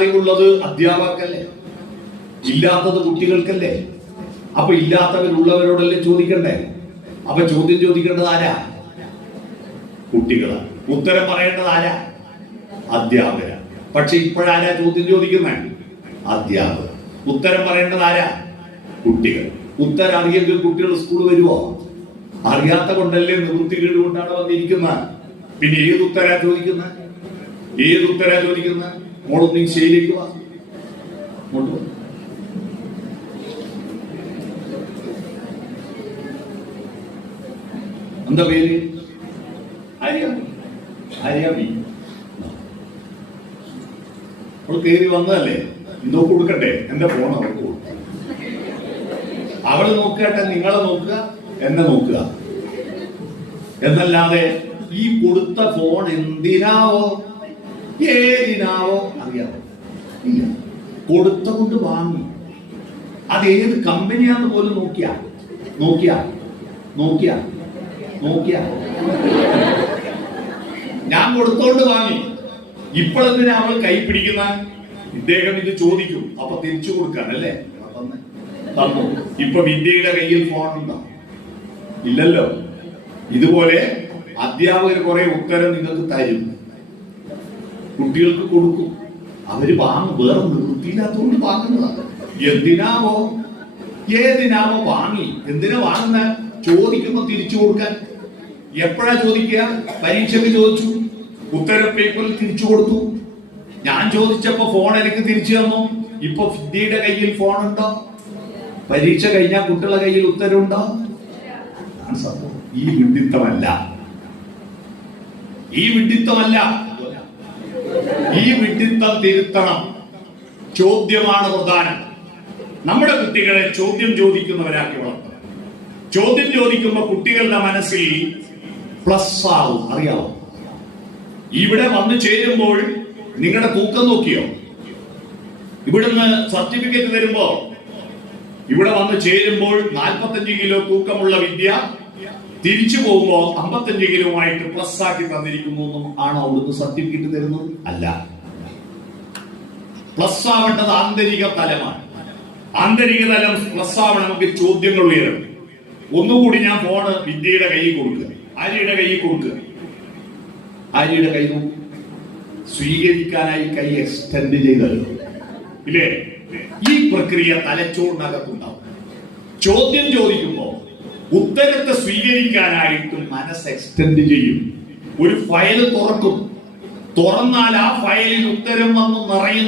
അറിവുള്ളത് അധ്യാപകർക്കല്ലേ, ഇല്ലാത്തത് കുട്ടികൾക്കല്ലേ. അപ്പൊ ഇല്ലാത്തവരുള്ളവരോടല്ലേ ചോദിക്കണ്ടേ? അപ്പൊ ചോദ്യം ചോദിക്കേണ്ടത് ആരാ? കുട്ടികളാ. ഉത്തരം പറയേണ്ടത് ആരാ? അധ്യാപകരാ. പക്ഷെ ഇപ്പോഴാരാ ചോദ്യം ചോദിക്കുന്നത്? അധ്യാപകർ. ഉത്തരം പറയേണ്ടത് ആരാ? കുട്ടികൾ. ഉത്തരം അറിയെങ്കിൽ കുട്ടികൾ സ്കൂൾ വരുമോ? അറിയാത്ത കൊണ്ടല്ലേ, നിവൃത്തികേട് കൊണ്ടാണ് വന്നിരിക്കുന്നത്. പിന്നെ ഏതുത്തരാ ചോദിക്കുന്നത്? ഏതുത്തരാ ചോദിക്കുന്നത്? മോളൊന്നും ശൈലിക്ക് വാ. എന്താ പേര്? ആര്യാബി. അവൾ കയറി വന്നതല്ലേ, എന്തോ കൊടുക്കട്ടെ. എന്റെ ഫോൺ അവൾക്ക് കൊടുക്കും. അവള് നോക്കട്ടെ, നിങ്ങളെ നോക്കുക, എന്നെ നോക്കുക എന്നല്ലാതെ ഈ കൊടുത്ത ഫോൺ എന്തിനാവോ ഏതിനാവോ അറിയാവോ? ഇല്ല. കൊടുത്ത കൊണ്ട് വാങ്ങി. അത് ഏത് കമ്പനിയാന്ന് പോലും നോക്കിയാ ഞാൻ കൊടുത്തോണ്ട് വാങ്ങി. ഇപ്പോഴെന്തിനാ അവൾ കൈ പിടിക്കുന്ന? ഇദ്ദേഹം ഇത് ചോദിക്കും, അപ്പൊ തിരിച്ചു കൊടുക്കാനല്ലേ തന്നു. ഇപ്പൊ വിദ്യയുടെ കയ്യിൽ ഫോൺ ഉണ്ടോ? ഇല്ലല്ലോ. ഇതുപോലെ അധ്യാപകർ കുറെ ഉത്തരം നിങ്ങൾക്ക് തരും, കുട്ടികൾക്ക് കൊടുക്കും, അവര് വാങ്ങും. വേറെ നിവൃത്തിയില്ലാത്തതുകൊണ്ട് വാങ്ങുന്നതാണ്. എന്തിനാവോ ഏതിനാവോ വാങ്ങി. എന്തിനാ വാങ്ങുന്ന? ചോദിക്കുമ്പോ തിരിച്ചു കൊടുക്കാൻ. എപ്പോഴാ ചോദിക്കുക? പരീക്ഷയ്ക്ക് ചോദിച്ചു, ഉത്തര പേപ്പറിൽ തിരിച്ചു കൊടുത്തു. ഞാൻ ചോദിച്ചപ്പോ ഫോൺ എനിക്ക് തിരിച്ചു തന്നു. ഇപ്പൊ വിദ്യയുടെ കയ്യിൽ ഫോൺ ഉണ്ടോ? പരീക്ഷ കഴിഞ്ഞാൽ കുട്ടികളുടെ കയ്യിൽ ഉത്തരവുണ്ടോ? ഈ വിഡിത്തമല്ല, ഈ വിഡിത്തം തിരുത്തണം. ചോദ്യമാണ് പ്രധാനം. നമ്മുടെ കുട്ടികളെ ചോദ്യം ചോദിക്കുന്നവരാക്കി വളർത്തണം. ചോദ്യം ചോദിക്കുമ്പോ കുട്ടികളുടെ മനസ്സിൽ പ്ലസ് ആവും. അറിയാവോ? ഇവിടെ വന്നു ചേരുമ്പോൾ നിങ്ങളുടെ തൂക്കം നോക്കിയോ? ഇവിടുന്ന് സർട്ടിഫിക്കറ്റ് തരുമ്പോ ഇവിടെ വന്ന് ചേരുമ്പോൾ 45 കിലോ തൂക്കമുള്ള വിദ്യ തിരിച്ചു പോകുമ്പോ 55 കിലോ ആയിട്ട് പ്ലസ് ആക്കി തന്നിരിക്കുന്നു ആണോ അവിടുന്ന് സർട്ടിഫിക്കറ്റ് തരുന്നത്? അല്ല. പ്ലസ് ആവേണ്ടത് ആന്തരിക തലമാണ്. ആന്തരിക തലം പ്ലസ് ആവണമെങ്കിൽ ചോദ്യങ്ങൾ ഉയരണം. ഒന്നുകൂടി ഞാൻ ഫോണ് വിദ്യയുടെ കയ്യിൽ കൊടുക്കുക. ആര്യയുടെ കയ്യിൽ കൊടുക്കുക. ആര്യയുടെ കൈ നോക്കും. സ്വീകരിക്കാനായി കൈ എക്സ്റ്റെൻഡ് ചെയ്തല്ലോ, ഇല്ലേ? ഈ പ്രക്രിയ തലച്ചോറിനകത്തുണ്ടാവും. ചോദ്യം ചോദിക്കുമ്പോ ഉത്തരത്തെ സ്വീകരിക്കാനായിട്ട് മനസ്സ് എക്സ്റ്റെൻഡ് ചെയ്യും. ഒരു ഫയൽ തുറക്കും. തുറന്നാൽ ആ ഫയലിൽ ഉത്തരം വന്ന് നിറയും.